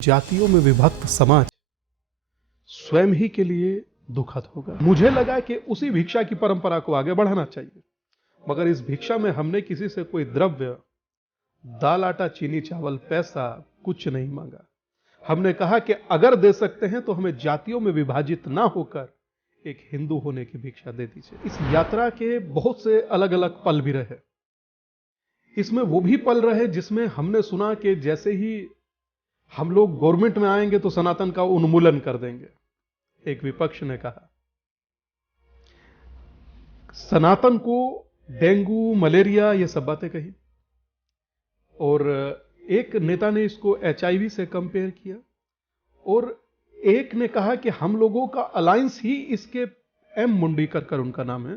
जातियों में विभक्त समाज स्वयं ही के लिए दुखद होगा। मुझे लगा कि उसी भिक्षा की परंपरा को आगे बढ़ाना चाहिए, मगर इस भिक्षा में हमने किसी से कोई द्रव्य, दाल आटा चीनी चावल पैसा कुछ नहीं मांगा। हमने कहा कि अगर दे सकते हैं तो हमें जातियों में विभाजित ना होकर एक हिंदू होने की भिक्षा दे दीजिए। इस यात्रा के बहुत से अलग अलग पल भी रहे। इसमें वो भी पल रहे जिसमें हमने सुना कि जैसे ही हम लोग गवर्नमेंट में आएंगे तो सनातन का उन्मूलन कर देंगे। एक विपक्ष ने कहा सनातन को डेंगू मलेरिया ये सब बातें कही, और एक नेता ने इसको HIV से कंपेयर किया, और एक ने कहा कि हम लोगों का अलायंस ही इसके M मुंडीकर उनका नाम है,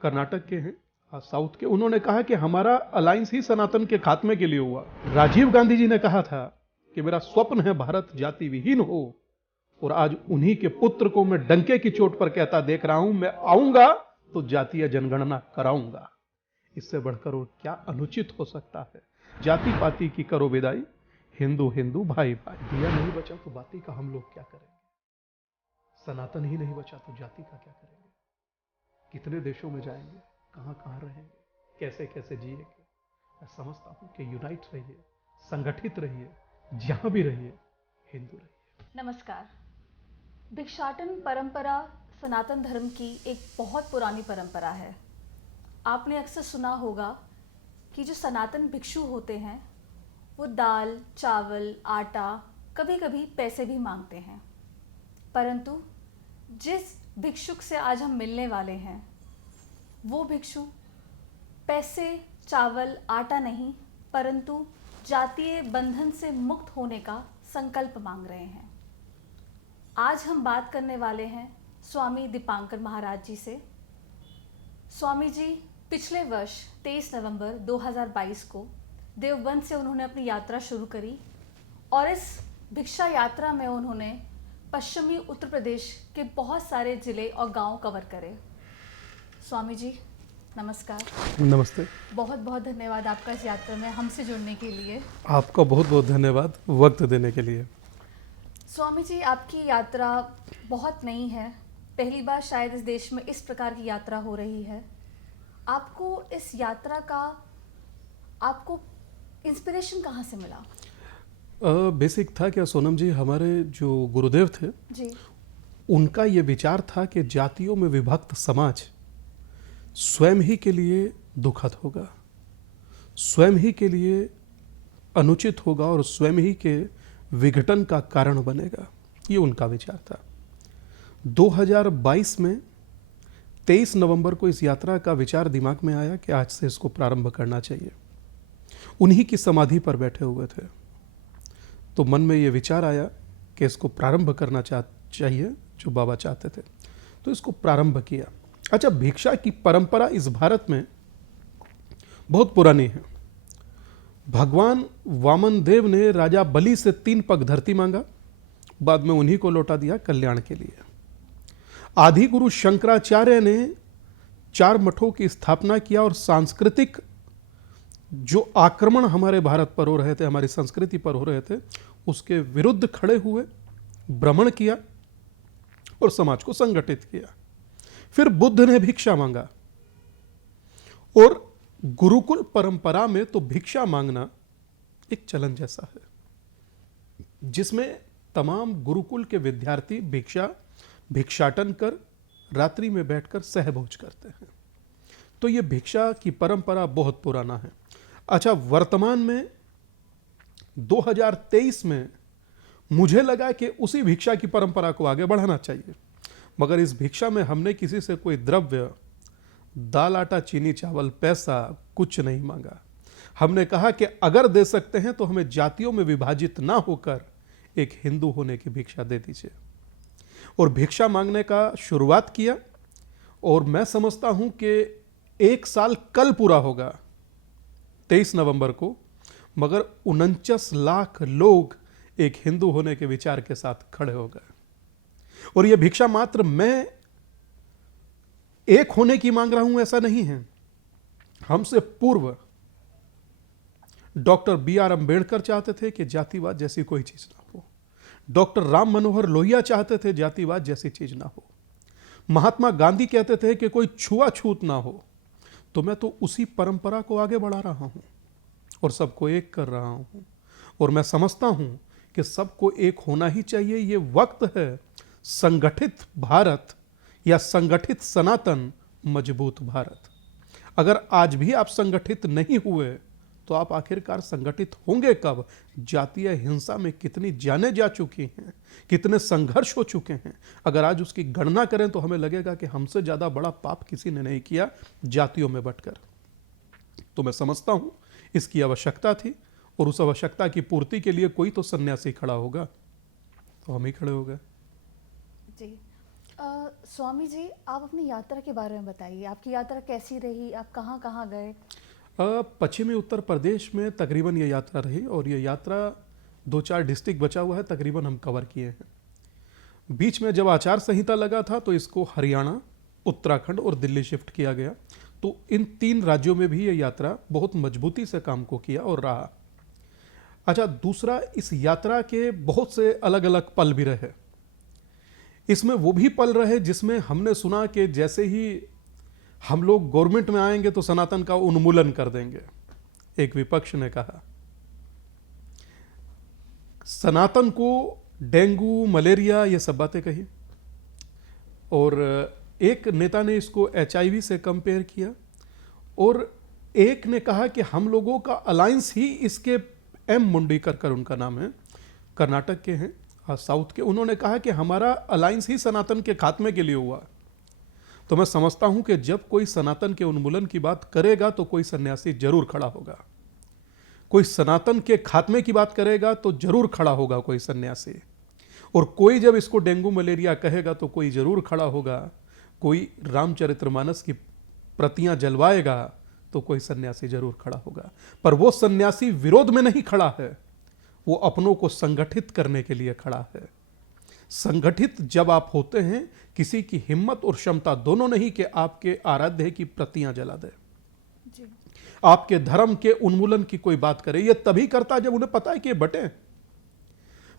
कर्नाटक के हैं, साउथ के। उन्होंने कहा कि हमारा अलायंस ही सनातन के खात्मे के लिए हुआ। राजीव गांधी जी ने कहा था कि मेरा स्वप्न है भारत जाति विहीन हो, और आज उन्हीं के पुत्र को मैं डंके की चोट पर कहता देख रहा हूं, मैं आऊंगा तो जातीय जनगणना कराऊंगा। इससे बढ़कर और क्या अनुचित हो सकता है। जाति पाति की करो विदाई, हिंदू हिंदू भाई भाई। दिया नहीं बचा तो बाती का हम लोग क्या करेंगे, सनातन ही नहीं बचा तो जाति का क्या करेंगे। कितने देशों में जाएंगे, कहां कहां रहेंगे, कैसे कैसे जिएंगे। मैं समझता हूं कि यूनाइट रहिए, संगठित रहिए, जहां भी रहिए हिंदू रहिए। नमस्कार। भिक्षाटन परंपरा सनातन धर्म की एक बहुत पुरानी परंपरा है। आपने अक्सर सुना होगा कि जो सनातन भिक्षु होते हैं वो दाल चावल आटा कभी कभी पैसे भी मांगते हैं, परंतु जिस भिक्षुक से आज हम मिलने वाले हैं वो भिक्षु पैसे चावल आटा नहीं परंतु जातीय बंधन से मुक्त होने का संकल्प मांग रहे हैं। आज हम बात करने वाले हैं स्वामी दीपांकर महाराज जी से। स्वामी जी पिछले वर्ष 23 नवंबर 2022 को देवबंद से उन्होंने अपनी यात्रा शुरू करी, और इस भिक्षा यात्रा में उन्होंने पश्चिमी उत्तर प्रदेश के बहुत सारे ज़िले और गांव कवर करे। स्वामी जी नमस्कार। नमस्ते। बहुत बहुत धन्यवाद आपका इस यात्रा में हमसे जुड़ने के लिए। आपका बहुत बहुत धन्यवाद वक्त देने के लिए। स्वामी जी आपकी यात्रा बहुत नई है, पहली बार शायद इस देश में इस प्रकार की यात्रा हो रही है। आपको इस यात्रा का आपको इंस्पिरेशन कहाँ से मिला? बेसिक था क्या सोनम जी, हमारे जो गुरुदेव थे जी, उनका ये विचार था कि जातियों में विभक्त समाज स्वयं ही के लिए दुखद होगा, स्वयं ही के लिए अनुचित होगा और स्वयं ही के विघटन का कारण बनेगा। ये उनका विचार था। 2022 में 23 नवंबर को इस यात्रा का विचार दिमाग में आया कि आज से इसको प्रारंभ करना चाहिए। उन्हीं की समाधि पर बैठे हुए थे तो मन में ये विचार आया कि इसको प्रारंभ करना चाहिए, जो बाबा चाहते थे, तो इसको प्रारंभ किया। अच्छा, भिक्षा की परंपरा इस भारत में बहुत पुरानी है। भगवान वामन देव ने राजा बलि से 3 पग धरती मांगा, बाद में उन्हीं को लौटा दिया कल्याण के लिए। आदि गुरु शंकराचार्य ने 4 मठों की स्थापना किया, और सांस्कृतिक जो आक्रमण हमारे भारत पर हो रहे थे, हमारी संस्कृति पर हो रहे थे, उसके विरुद्ध खड़े हुए, भ्रमण किया और समाज को संगठित किया। फिर बुद्ध ने भिक्षा मांगा, और गुरुकुल परंपरा में तो भिक्षा मांगना एक चलन जैसा है, जिसमें तमाम गुरुकुल के विद्यार्थी भिक्षाटन कर रात्रि में बैठकर सहभोज करते हैं। तो ये भिक्षा की परंपरा बहुत पुराना है। अच्छा, वर्तमान में 2023 में मुझे लगा कि उसी भिक्षा की परंपरा को आगे बढ़ाना चाहिए, मगर इस भिक्षा में हमने किसी से कोई द्रव्य, दाल आटा चीनी चावल पैसा कुछ नहीं मांगा। हमने कहा कि अगर दे सकते हैं तो हमें जातियों में विभाजित ना होकर एक हिंदू होने की भिक्षा दे दीजिए, और भिक्षा मांगने का शुरुआत किया। और मैं समझता हूं कि 1 साल कल पूरा होगा 23 नवंबर को, मगर 49 लाख लोग एक हिंदू होने के विचार के साथ खड़े हो गए। और यह भिक्षा मात्र मैं एक होने की मांग रहा हूं ऐसा नहीं है। हमसे पूर्व डॉक्टर बी आर अम्बेडकर चाहते थे कि जातिवाद जैसी कोई चीज ना हो। डॉक्टर राम मनोहर लोहिया चाहते थे जातिवाद जैसी चीज ना हो। महात्मा गांधी कहते थे कि कोई छुआछूत ना हो। तो मैं तो उसी परंपरा को आगे बढ़ा रहा हूं और सबको एक कर रहा हूं। और मैं समझता हूं कि सबको एक होना ही चाहिए। ये वक्त है संगठित भारत या संगठित सनातन मजबूत भारत। अगर आज भी आप संगठित नहीं हुए तो आप आखिरकार संगठित होंगे कब? जातीय हिंसा में कितनी जानें जा चुकी हैं, कितने संघर्ष हो चुके हैं। अगर आज उसकी गणना करें तो हमें लगेगा कि हमसे ज्यादा बड़ा पाप किसी ने नहीं किया जातियों में बंटकर। तो मैं समझता हूं इसकी आवश्यकता थी और उस आवश्यकता की पूर्ति के लिए कोई तो सन्यासी खड़ा होगा, तो हम ही खड़े हो गए। जी स्वामी जी, आप अपनी यात्रा के बारे में बताइए। आपकी यात्रा कैसी रही? आप कहाँ कहाँ गए? पश्चिमी उत्तर प्रदेश में तकरीबन ये यात्रा रही और ये यात्रा 2-4 डिस्ट्रिक्ट बचा हुआ है तकरीबन हम कवर किए हैं। बीच में जब आचार संहिता लगा था तो इसको हरियाणा, उत्तराखंड और दिल्ली शिफ्ट किया गया। तो इन 3 राज्यों में भी ये यात्रा बहुत मजबूती से काम को किया और रहा। अच्छा, दूसरा, इस यात्रा के बहुत से अलग अलग पल भी रहे। इसमें वो भी पल रहे जिसमें हमने सुना कि जैसे ही हम लोग गवर्नमेंट में आएंगे तो सनातन का उन्मूलन कर देंगे। एक विपक्ष ने कहा सनातन को डेंगू, मलेरिया, ये सब बातें कही। और एक नेता ने इसको HIV से कंपेयर किया और एक ने कहा कि हम लोगों का अलायंस ही इसके, M मुंडीकर उनका नाम है, कर्नाटक के हैं, साउथ के। उन्होंने कहा कि हमारा अलायंस ही सनातन के खात्मे के लिए हुआ। तो मैं समझता हूं कि जब कोई सनातन के उन्मूलन की बात करेगा तो कोई सन्यासी जरूर खड़ा होगा। कोई सनातन के खात्मे की बात करेगा तो जरूर खड़ा होगा कोई सन्यासी। और कोई जब इसको डेंगू मलेरिया कहेगा तो कोई जरूर खड़ा होगा। कोई रामचरितमानस की प्रतियां जलवाएगा तो कोई सन्यासी जरूर खड़ा होगा। पर वो सन्यासी विरोध में नहीं खड़ा है, वो अपनों को संगठित करने के लिए खड़ा है। संगठित जब आप होते हैं, किसी की हिम्मत और क्षमता दोनों नहीं कि आपके आराध्य की प्रतियां जला दे, जी। आपके धर्म के उन्मूलन की कोई बात करे। ये तभी करता है जब उन्हें पता है कि ये बटे।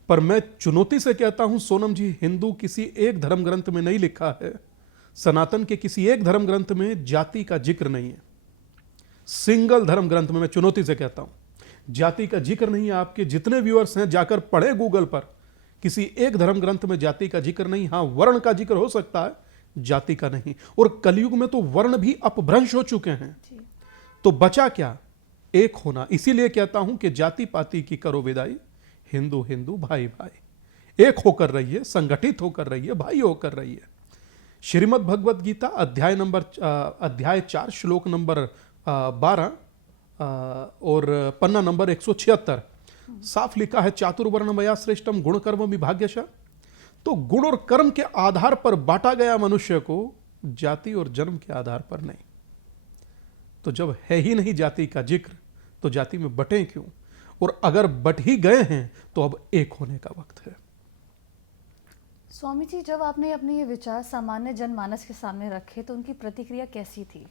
पर मैं चुनौती से कहता हूं सोनम जी, हिंदू किसी एक धर्म ग्रंथ में नहीं लिखा है, सनातन के किसी एक धर्म ग्रंथ में जाति का जिक्र नहीं है। सिंगल धर्म ग्रंथ में मैं चुनौती से कहता हूं जाति का जिक्र नहीं है। आपके जितने व्यूअर्स हैं जाकर पढ़े गूगल पर, किसी एक धर्म ग्रंथ में जाति का जिक्र नहीं। हां, वर्ण का जिक्र हो सकता है, जाति का नहीं। और कलयुग में तो वर्ण भी अपभ्रंश हो चुके हैं। तो बचा क्या? एक होना। इसीलिए कहता हूं कि जाति पाति की करो विदाई, हिंदू हिंदू भाई भाई। एक होकर रहिए, संगठित होकर रहिए, भाई होकर रहिए। श्रीमद् भगवत गीता अध्याय 4 श्लोक नंबर 12 और पन्ना नंबर 176 साफ लिखा है, चातुर्वर्णमया श्रेष्ठम गुण कर्म विभाग्यश। तो गुण और कर्म के आधार पर बांटा गया मनुष्य को, जाति और जन्म के आधार पर नहीं। तो जब है ही नहीं जाति का जिक्र तो जाति में बटे क्यों? और अगर बट ही गए हैं तो अब एक होने का वक्त है। स्वामी जी, जब आपने अपने ये विचार सामान्य जनमानस के सामने रखे तो उनकी प्रतिक्रिया कैसी थी?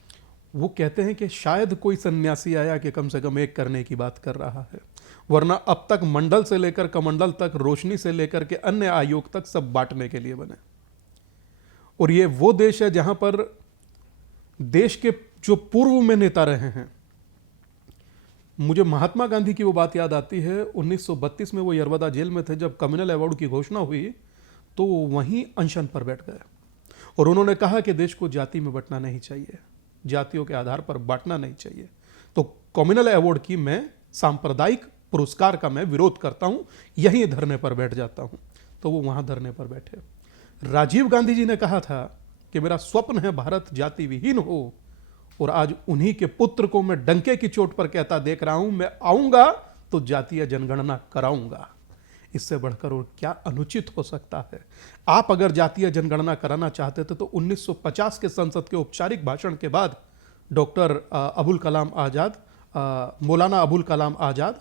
वो कहते हैं कि शायद कोई सन्यासी आया कि कम से कम एक करने की बात कर रहा है, वरना अब तक मंडल से लेकर कमंडल तक, रोशनी से लेकर के अन्य आयोग तक सब बांटने के लिए बने। और ये वो देश है जहां पर देश के जो पूर्व में नेता रहे हैं, मुझे महात्मा गांधी की वो बात याद आती है। 1932 में वो यरवदा जेल में थे। जब कम्युनल अवार्ड की घोषणा हुई तो वहीं अनशन पर बैठ गए और उन्होंने कहा कि देश को जाति में बंटना नहीं चाहिए, जातियों के आधार पर बांटना नहीं चाहिए। तो कम्युनल अवार्ड की मैं सांप्रदायिक पुरस्कार का मैं विरोध करता हूं, यहीं धरने पर बैठ जाता हूं। तो वो वहां धरने पर बैठे। राजीव गांधी जी ने कहा था कि मेरा स्वप्न है भारत जाति विहीन हो, और आज उन्हीं के पुत्र को मैं डंके की चोट पर कहता देख रहा हूं, मैं आऊंगा तो जातीय जनगणना कराऊंगा। इससे बढ़कर और क्या अनुचित हो सकता है? आप अगर जातीय जनगणना कराना चाहते थे तो 1950 के संसद के औपचारिक भाषण के बाद डॉक्टर अबुल कलाम आजाद, मौलाना अबुल कलाम आजाद,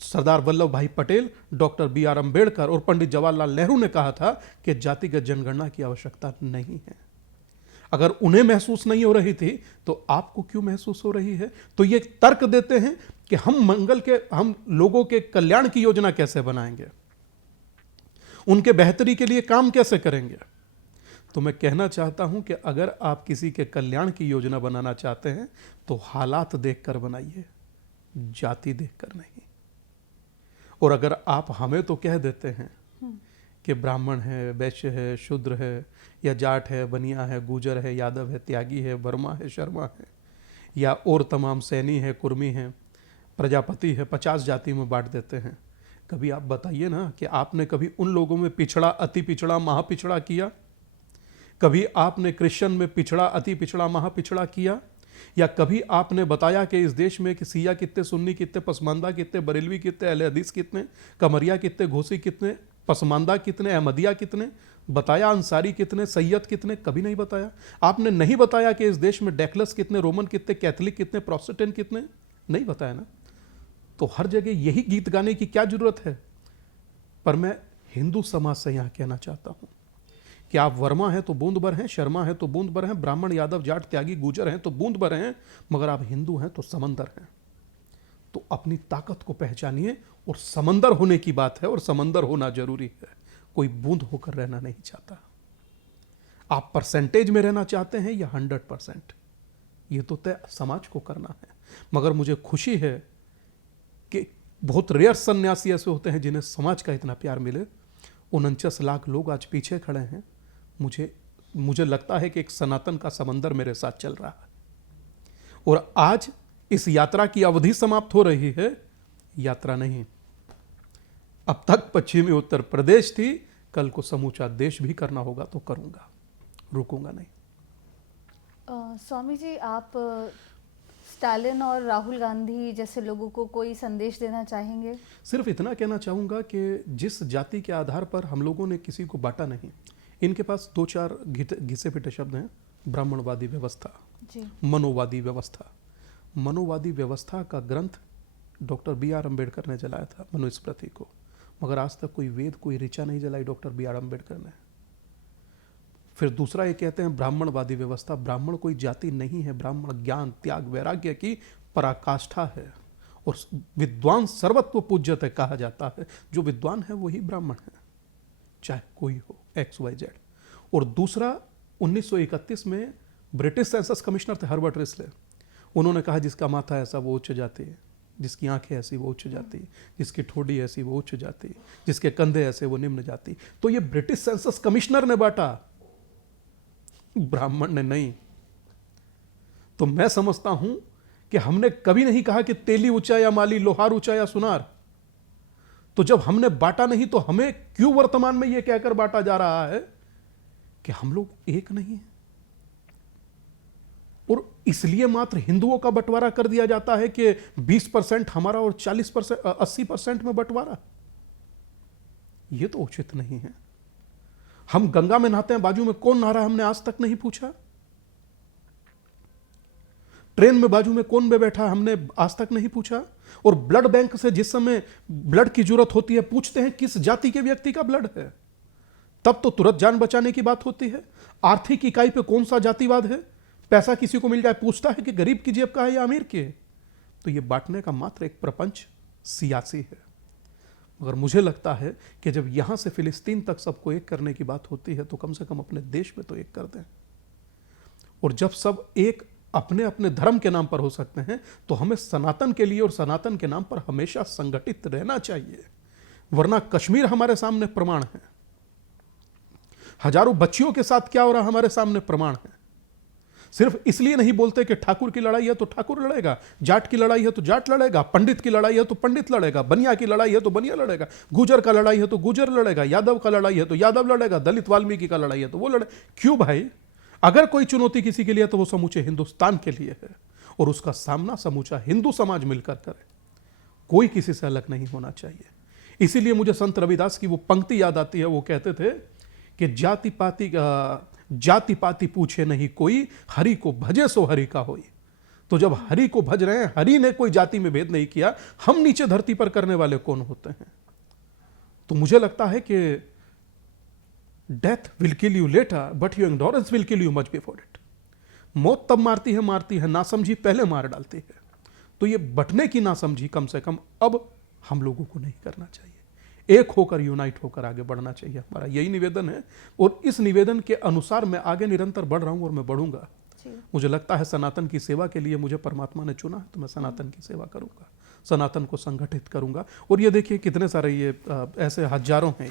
सरदार वल्लभ भाई पटेल, डॉक्टर BR अम्बेडकर और पंडित जवाहरलाल नेहरू ने कहा था कि जातिगत जनगणना की आवश्यकता नहीं है। अगर उन्हें महसूस नहीं हो रही थी तो आपको क्यों महसूस हो रही है? तो ये तर्क देते हैं कि हम लोगों के कल्याण की योजना कैसे बनाएंगे, उनके बेहतरी के लिए काम कैसे करेंगे। तो मैं कहना चाहता हूं कि अगर आप किसी के कल्याण की योजना बनाना चाहते हैं तो हालात देखकर बनाइए, जाति देखकर नहीं। और अगर आप हमें तो कह देते हैं कि ब्राह्मण है, वैश्य है, शूद्र है, या जाट है, बनिया है, गुजर है, यादव है, त्यागी है, वर्मा है, शर्मा है, या और तमाम सैनी है, कुर्मी है, प्रजापति है, 50 जाति में बांट देते हैं। कभी आप बताइए ना कि आपने कभी उन लोगों में पिछड़ा, अति पिछड़ा, महापिछड़ा किया? कभी आपने क्रिश्चियन में पिछड़ा, अति पिछड़ा, महापिछड़ा किया? या कभी आपने बताया कि इस देश में कि सिया कितने, सुन्नी कितने, पसमानदा कितने, बरेलवी कितने, अहले हदीस कितने, कमरिया कितने, घोसी कितने, पसमानदा कितने, अहमदिया कितने बताया, अंसारी कितने, सैयद कितने? कभी नहीं बताया। आपने नहीं बताया कि इस देश में डेकलस कितने, रोमन कितने, कैथलिक कितने, प्रोटेस्टेंट कितने? नहीं बताया ना। तो हर जगह यही गीत गाने की क्या जरूरत है? पर मैं हिंदू समाज से यहां कहना चाहता हूं कि आप वर्मा हैं तो बूंद भर हैं, शर्मा है तो बूंद भर हैं, ब्राह्मण, यादव, जाट, त्यागी, गुजर हैं तो बूंद भर हैं, मगर आप हिंदू हैं तो समंदर हैं। तो अपनी ताकत को पहचानिए। और समंदर होने की बात है, और समंदर होना जरूरी है, कोई बूंद होकर रहना नहीं चाहता। आप परसेंटेज में रहना चाहते हैं या 100%, ये तो तय समाज को करना है। मगर मुझे खुशी है कि बहुत रेयर सन्यासी ऐसे होते हैं जिन्हें समाज का इतना प्यार मिले। 49 लाख लोग आज पीछे खड़े हैं। मुझे लगता है कि एक सनातन का समंदर मेरे साथ चल रहा है, और आज इस यात्रा की अवधि समाप्त हो रही है। यात्रा नहीं, अब तक पश्चिमी उत्तर प्रदेश थी, कल को समूचा देश भी करना होगा तो करूंगा, रुकूंगा नहीं। स्वामी जी, आप स्टालिन और राहुल गांधी जैसे लोगों को कोई संदेश देना चाहेंगे? सिर्फ इतना कहना चाहूंगा कि जिस जाति के आधार पर हम लोगों ने किसी को बांटा नहीं, इनके पास 2-4 घिसे पिटे शब्द हैं। ब्राह्मणवादी व्यवस्था जी, मनोवादी व्यवस्था। मनोवादी व्यवस्था का ग्रंथ डॉक्टर B.R. अम्बेडकर ने जलाया था, मनुस्मृति को, मगर आज तक कोई वेद, कोई ऋचा नहीं जलाई डॉक्टर B.R. अम्बेडकर ने। फिर दूसरा ये कहते हैं ब्राह्मणवादी व्यवस्था। ब्राह्मण कोई जाति नहीं है, ब्राह्मण ज्ञान, त्याग, वैराग्य की पराकाष्ठा है, और विद्वान सर्वत्व पूज्यते कहा जाता है। जो विद्वान है वही ब्राह्मण है, चाहे कोई हो, XYZ। और दूसरा, 1931 में ब्रिटिश सेंसस कमिश्नर थे हर्बर्ट रिस्ले। उन्होंने कहा जिसका माथा ऐसा वो उच्च जाति है, जिसकी आंखें ऐसी वो उच्च जाति, जिसकी ठोड़ी ऐसी वो उच्च जाति, जिसके कंधे ऐसे वो निम्न जाति। तो ये ब्रिटिश सेंसस कमिश्नर ने बांटा, ब्राह्मण ने नहीं। तो मैं समझता हूं कि हमने कभी नहीं कहा कि तेली ऊंचा या माली, लोहार ऊंचा या सुनार। तो जब हमने बांटा नहीं तो हमें क्यों वर्तमान में यह कहकर बांटा जा रहा है कि हम लोग एक नहीं हैं? और इसलिए मात्र हिंदुओं का बंटवारा कर दिया जाता है कि 20% हमारा और 40%, 80% में बंटवारा। यह तो उचित नहीं है। हम गंगा में नहाते हैं, बाजू में कौन नहा रहा है हमने आज तक नहीं पूछा। ट्रेन में बाजू में कौन बैठा है हमने आज तक नहीं पूछा। और ब्लड बैंक से जिस समय ब्लड की जरूरत होती है पूछते हैं किस जाति के व्यक्ति का ब्लड है, तब तो तुरंत जान बचाने की बात होती है। आर्थिक इकाई पे कौन सा जातिवाद है? पैसा किसी को मिल जाए पूछता है कि गरीब की जेब का है या अमीर की है। तो यह बांटने का मात्र एक प्रपंच सियासी है। मगर मुझे लगता है कि जब यहां से फिलिस्तीन तक सबको एक करने की बात होती है तो कम से कम अपने देश में तो एक कर दें। और जब सब एक अपने अपने धर्म के नाम पर हो सकते हैं तो हमें सनातन के लिए और सनातन के नाम पर हमेशा संगठित रहना चाहिए। वरना कश्मीर हमारे सामने प्रमाण है, हजारों बच्चियों के साथ क्या हो रहा हमारे सामने प्रमाण है। सिर्फ इसलिए नहीं बोलते कि ठाकुर की लड़ाई है तो ठाकुर लड़ेगा, जाट की लड़ाई है तो जाट लड़ेगा, पंडित की लड़ाई है तो पंडित लड़ेगा, बनिया की लड़ाई है तो बनिया लड़ेगा, गुजर का लड़ाई है तो गुजर लड़ेगा, यादव का लड़ाई है तो यादव लड़ेगा, दलित वाल्मीकि का लड़ाई है तो वो लड़े। क्यों भाई? अगर कोई चुनौती किसी के लिए तो वो समूचे हिंदुस्तान के लिए है, और उसका सामना समूचा हिंदू समाज मिलकर करे। कोई किसी से अलग नहीं होना चाहिए। इसीलिए मुझे संत रविदास की वो पंक्ति याद आती है। वो कहते थे कि जाति पाति पूछे नहीं कोई, हरि को भजे सो हरि का होई। तो जब हरि को भज रहे हैं, हरि ने कोई जाति में भेद नहीं किया, हम नीचे धरती पर करने वाले कौन होते हैं? तो मुझे लगता है कि death will kill you later but your endurance will kill you much before it. मौत तब मारती है नासमझी पहले मार डालती है। तो ये बंटने की नासमझी कम से कम अब हम लोगों को नहीं करना चाहिए। एक होकर, यूनाइट होकर आगे बढ़ना चाहिए, हमारा यही निवेदन है। और इस निवेदन के अनुसार मैं आगे निरंतर बढ़ रहा हूं और मैं बढ़ूंगा। मुझे लगता है सनातन की सेवा के लिए मुझे परमात्मा ने चुना है, तो मैं सनातन की सेवा करूंगा, सनातन को संगठित करूंगा। और ये देखिए कितने सारे ये ऐसे हजारों हैं,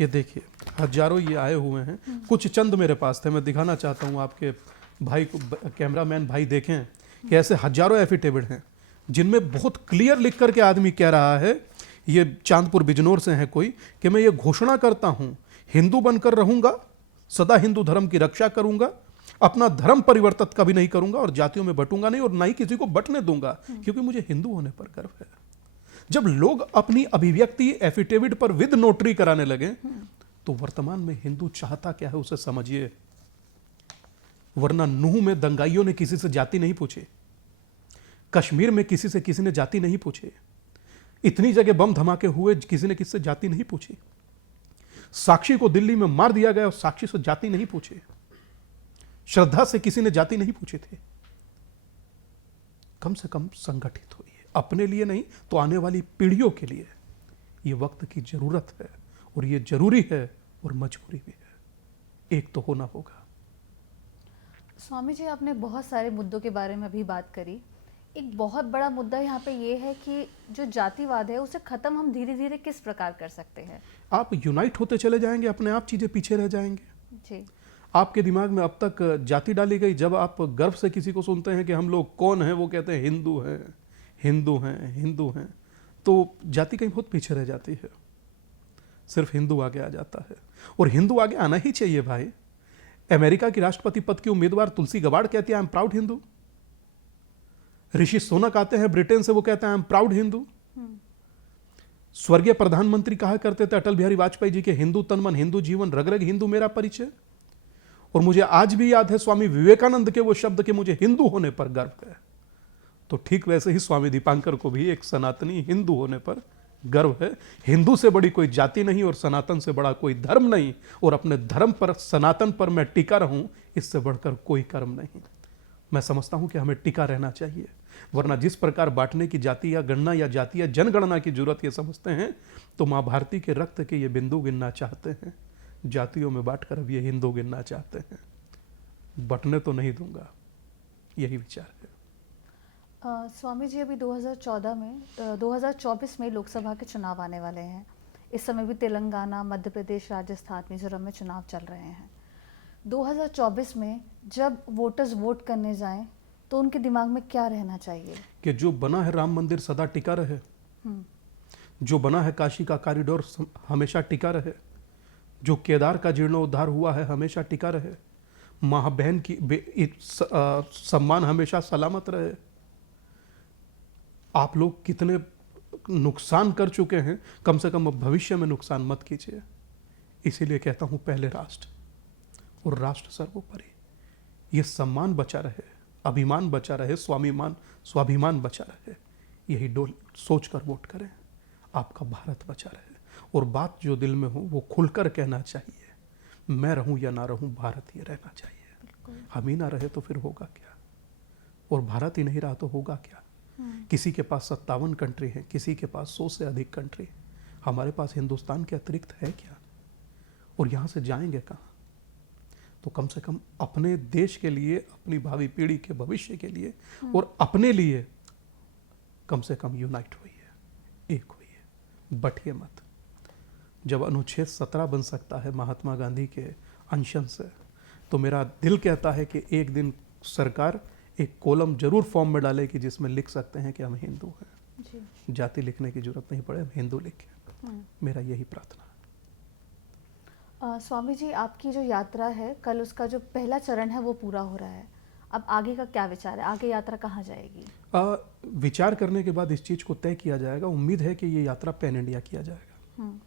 ये देखिए हजारों ये आए हुए हैं। कुछ चंद मेरे पास थे, मैं दिखाना चाहता हूँ आपके भाई को, कैमरामैन भाई देखें कि ऐसे हजारों एफिडेविट हैं जिनमें बहुत क्लियर लिख करके आदमी कह रहा है, ये चांदपुर बिजनौर से है कोई, कि मैं ये घोषणा करता हूं हिंदू बनकर रहूंगा, सदा हिंदू धर्म की रक्षा करूंगा, अपना धर्म परिवर्तित कभी नहीं करूंगा और जातियों में बटूंगा नहीं और ना ही किसी को बटने दूंगा, क्योंकि मुझे हिंदू होने पर गर्व है। जब लोग अपनी अभिव्यक्ति एफिडेविट पर विद नोटरी कराने लगे, तो वर्तमान में हिंदू चाहता क्या है उसे समझिए। वरना नूह में दंगाइयों ने किसी से जाति नहीं पूछी, कश्मीर में किसी से किसी ने जाति नहीं पूछी, इतनी जगह बम धमाके हुए किसी ने किसी से जाति नहीं पूछी, साक्षी को दिल्ली में मार दिया गया और साक्षी से जाति नहीं पूछी, श्रद्धा से किसी ने जाति नहीं पूछी थी। कम से कम संगठित होइए, अपने लिए नहीं तो आने वाली पीढ़ियों के लिए। यह वक्त की जरूरत है और यह जरूरी है और मजबूरी भी है, एक तो होना होगा। स्वामी जी, आपने बहुत सारे मुद्दों के बारे में अभी बात करी। एक बहुत बड़ा मुद्दा यहाँ पे ये है कि जो जातिवाद है उसे ख़त्म हम धीरे धीरे किस प्रकार कर सकते हैं? आप यूनाइट होते चले जाएंगे, अपने आप चीज़ें पीछे रह जाएंगे। जी। आपके दिमाग में अब तक जाति डाली गई। जब आप गर्व से किसी को सुनते हैं कि हम लोग कौन हैं, वो कहते हैं हिंदू हैं, हिंदू हैं, हिंदू हैं, तो जाति कहीं बहुत पीछे रह जाती है, सिर्फ हिंदू आगे आ जाता है। और हिंदू आगे आना ही चाहिए भाई। अमेरिका की राष्ट्रपति पद की उम्मीदवार तुलसी गबाड़ कहती है आई एम प्राउड हिंदू। ऋषि सोनक आते हैं ब्रिटेन से, वो कहते हैं आई एम प्राउड हिंदू। स्वर्गीय प्रधानमंत्री कहा करते थे अटल बिहारी वाजपेयी जी के, हिंदू तन मन, हिंदू जीवन, रग रग हिंदू मेरा परिचय। और मुझे आज भी याद है स्वामी विवेकानंद के वो शब्द कि मुझे हिंदू होने पर गर्व है। तो ठीक वैसे ही स्वामी दीपांकर को भी एक सनातनी हिंदू होने पर गर्व है। हिंदू से बड़ी कोई जाति नहीं और सनातन से बड़ा कोई धर्म नहीं, और अपने धर्म पर, सनातन पर मैं टिका रहूं, इससे बढ़कर कोई कर्म नहीं। मैं समझता हूं कि हमें टिका रहना चाहिए, वरना जिस प्रकार बांटने की जाति या गणना या जाति या जनगणना की जरूरत ये समझते हैं, तो मां भारती के रक्त के ये बिंदु गिनना चाहते हैं, जातियों में बांटकर अब ये हिंदू गिनना चाहते हैं। बटने तो नहीं दूंगा, यही विचार है। स्वामी जी, अभी 2024 में लोकसभा के चुनाव आने वाले हैं। इस समय भी तेलंगाना, मध्य प्रदेश, राजस्थान, मिजोरम में चुनाव चल रहे हैं। 2024 में जब वोटर्स वोट करने जाएं तो उनके दिमाग में क्या रहना चाहिए? कि जो बना है राम मंदिर सदा टिका रहे, जो बना है काशी का कॉरिडोर हमेशा टिका रहे, जो केदार का जीर्णोद्धार हुआ है हमेशा टिका रहे, माँ बहन की सम्मान हमेशा सलामत रहे। आप लोग कितने नुकसान कर चुके हैं, कम से कम अब भविष्य में नुकसान मत कीजिए। इसीलिए कहता हूं पहले राष्ट्र और राष्ट्र सर्वोपरि, ये सम्मान बचा रहे, अभिमान बचा रहे, स्वाभिमान बचा रहे, यही डोल सोचकर वोट करें, आपका भारत बचा रहे। और बात जो दिल में हो वो खुलकर कहना चाहिए, मैं रहूं या ना रहूं, भारत ही रहना चाहिए। हम ही ना रहे तो फिर होगा क्या, और भारत ही नहीं रहा तो होगा क्या। किसी के पास 57 कंट्री है, किसी के पास 100 से अधिक कंट्री, हमारे पास हिंदुस्तान के अतिरिक्त है क्या, और यहां से जाएंगे कहां। तो कम से कम अपने देश के लिए, अपनी भावी पीढ़ी के भविष्य के लिए और अपने लिए कम से कम यूनाइट होइए, एक होइए, बटिए मत। जब अनुच्छेद 17 बन सकता है महात्मा गांधी के अनशन से, तो मेरा दिल कहता है कि एक दिन सरकार एक कॉलम जरूर फॉर्म में डालेगी जिसमें लिख सकते हैं कि हम हिंदू हैं जी। जाति लिखने की जरूरत नहीं पड़े, हम हिंदू लिखें। मेरा यही प्रार्थना है। स्वामी जी, आपकी जो यात्रा है, कल उसका जो पहला चरण है वो पूरा हो रहा है। अब आगे का क्या विचार है, आगे यात्रा कहाँ जाएगी? विचार करने के बाद इस चीज़ को तय किया जाएगा। उम्मीद है कि ये यात्रा पैन इंडिया किया जाएगा।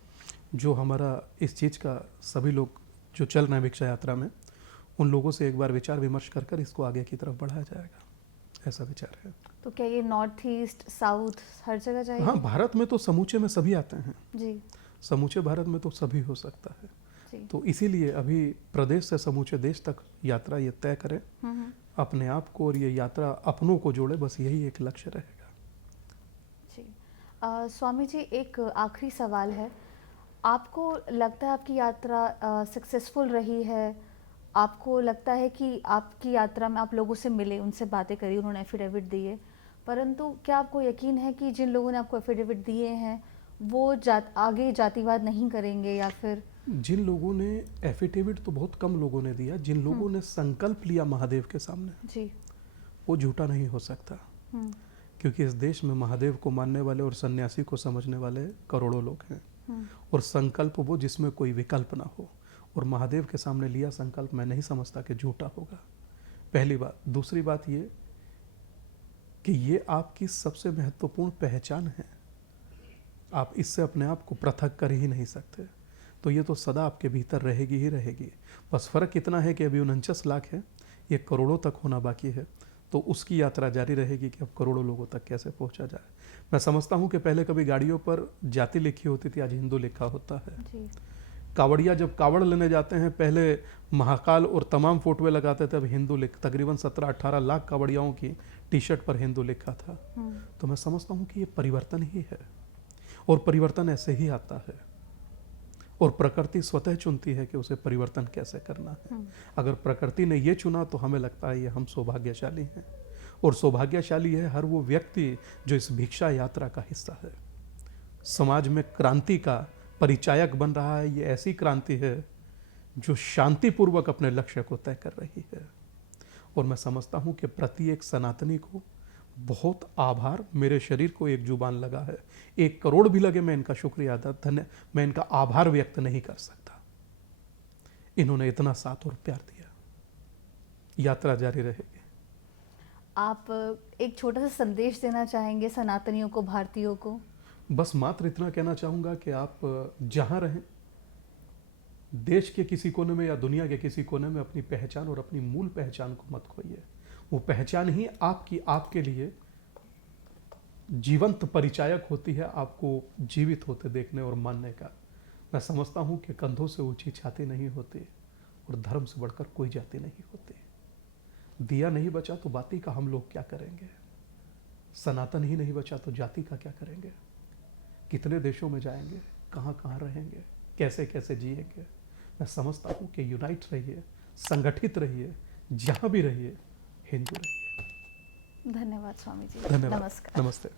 जो हमारा इस चीज़ का सभी लोग जो चल रहे हैं भिक्षा यात्रा में, उन लोगों से एक बार विचार विमर्श कर कर इसको आगे की तरफ बढ़ाया जाएगा, ऐसा विचार है। तो क्या ये नॉर्थ ईस्ट, साउथ, हर जगह जाएगा? हाँ, भारत में तो समूचे में सभी आते हैं जी, समूचे भारत में तो सभी हो सकता है जी। तो इसीलिए अभी प्रदेश से समूचे देश तक यात्रा ये तय करें, अपने आप को और ये यात्रा अपनों को जोड़े, बस यही एक लक्ष्य रहेगा। जी। स्वामी जी, एक आखिरी सवाल है। आपको लगता है आपकी यात्रा सक्सेसफुल रही है? आपको लगता है कि आपकी यात्रा में आप लोगों से मिले, उनसे बातें करी, उन्होंने एफिडेविट दिए, परंतु क्या आपको यकीन है कि जिन लोगों ने आपको एफिडेविट दिए हैं वो आगे जातिवाद नहीं करेंगे, या फिर? जिन लोगों ने एफिडेविट तो बहुत कम लोगों ने दिया, जिन लोगों ने संकल्प लिया महादेव के सामने, जी। वो झूठा नहीं हो सकता। हम्म। क्योंकि इस देश में महादेव को मानने वाले और सन्यासी को समझने वाले करोड़ों लोग हैं। हम्म। और संकल्प वो जिसमें कोई विकल्प ना हो, और महादेव के सामने लिया संकल्प मैं नहीं समझता कि झूठा होगा, पहली बात। दूसरी बात ये कि ये आपकी सबसे महत्वपूर्ण पहचान है, आप इससे अपने आप को पृथक कर ही नहीं सकते, तो ये तो सदा आपके भीतर रहेगी ही रहेगी। बस फर्क इतना है कि अभी 49 लाख है, ये करोड़ों तक होना बाकी है, तो उसकी यात्रा जारी रहेगी कि अब करोड़ों लोगों तक कैसे पहुंचा जाए। मैं समझता हूं कि पहले कभी गाड़ियों पर जाति लिखी होती थी, आज हिंदू लिखा होता है। जी। कावड़िया जब कावड़ लेने जाते हैं, पहले महाकाल और तमाम फोटोएं लगाते थे, अब हिंदू लिख, तकरीबन 17-18 लाख कावड़ियाओं की टी शर्ट पर हिंदू लिखा था। तो मैं समझता हूं कि ये परिवर्तन ही है, और परिवर्तन ऐसे ही आता है, और प्रकृति स्वतः चुनती है कि उसे परिवर्तन कैसे करना है। अगर प्रकृति ने ये चुना तो हमें लगता है ये हम सौभाग्यशाली हैं, और सौभाग्यशाली है हर वो व्यक्ति जो इस भिक्षा यात्रा का हिस्सा है, समाज में क्रांति का परिचायक बन रहा है। ये ऐसी क्रांति है जो शांतिपूर्वक अपने लक्ष्य को तय कर रही है, और मैं समझता हूं कि प्रत्येक सनातनी को बहुत आभार। मेरे शरीर को एक जुबान लगा है, 1 करोड़ भी लगे मैं इनका शुक्रिया अदा, धन्य, मैं इनका आभार व्यक्त नहीं कर सकता। इन्होंने इतना साथ और प्यार दिया। यात्रा जारी रहेगी। आप एक छोटा सा संदेश देना चाहेंगे सनातनियों को, भारतीयों को? बस मात्र इतना कहना चाहूंगा कि आप जहां रहें, देश के किसी कोने में या दुनिया के किसी कोने में, अपनी पहचान और अपनी मूल पहचान को मत खोइए। वो पहचान ही आपकी, आपके लिए जीवंत परिचायक होती है, आपको जीवित होते देखने और मानने का। मैं समझता हूं कि कंधों से ऊंची छाती नहीं होती, और धर्म से बढ़कर कोई जाति नहीं होती। दिया नहीं बचा तो बाती का हम लोग क्या करेंगे, सनातन ही नहीं बचा तो जाति का क्या करेंगे। कितने देशों में जाएंगे, कहाँ कहाँ रहेंगे, कैसे कैसे जिएंगे। मैं समझता हूँ कि यूनाइट रहिए, संगठित रहिए, जहाँ भी रहिए, हिंदू रहिए। धन्यवाद स्वामी जी। धन्यवाद। नमस्कार। नमस्ते।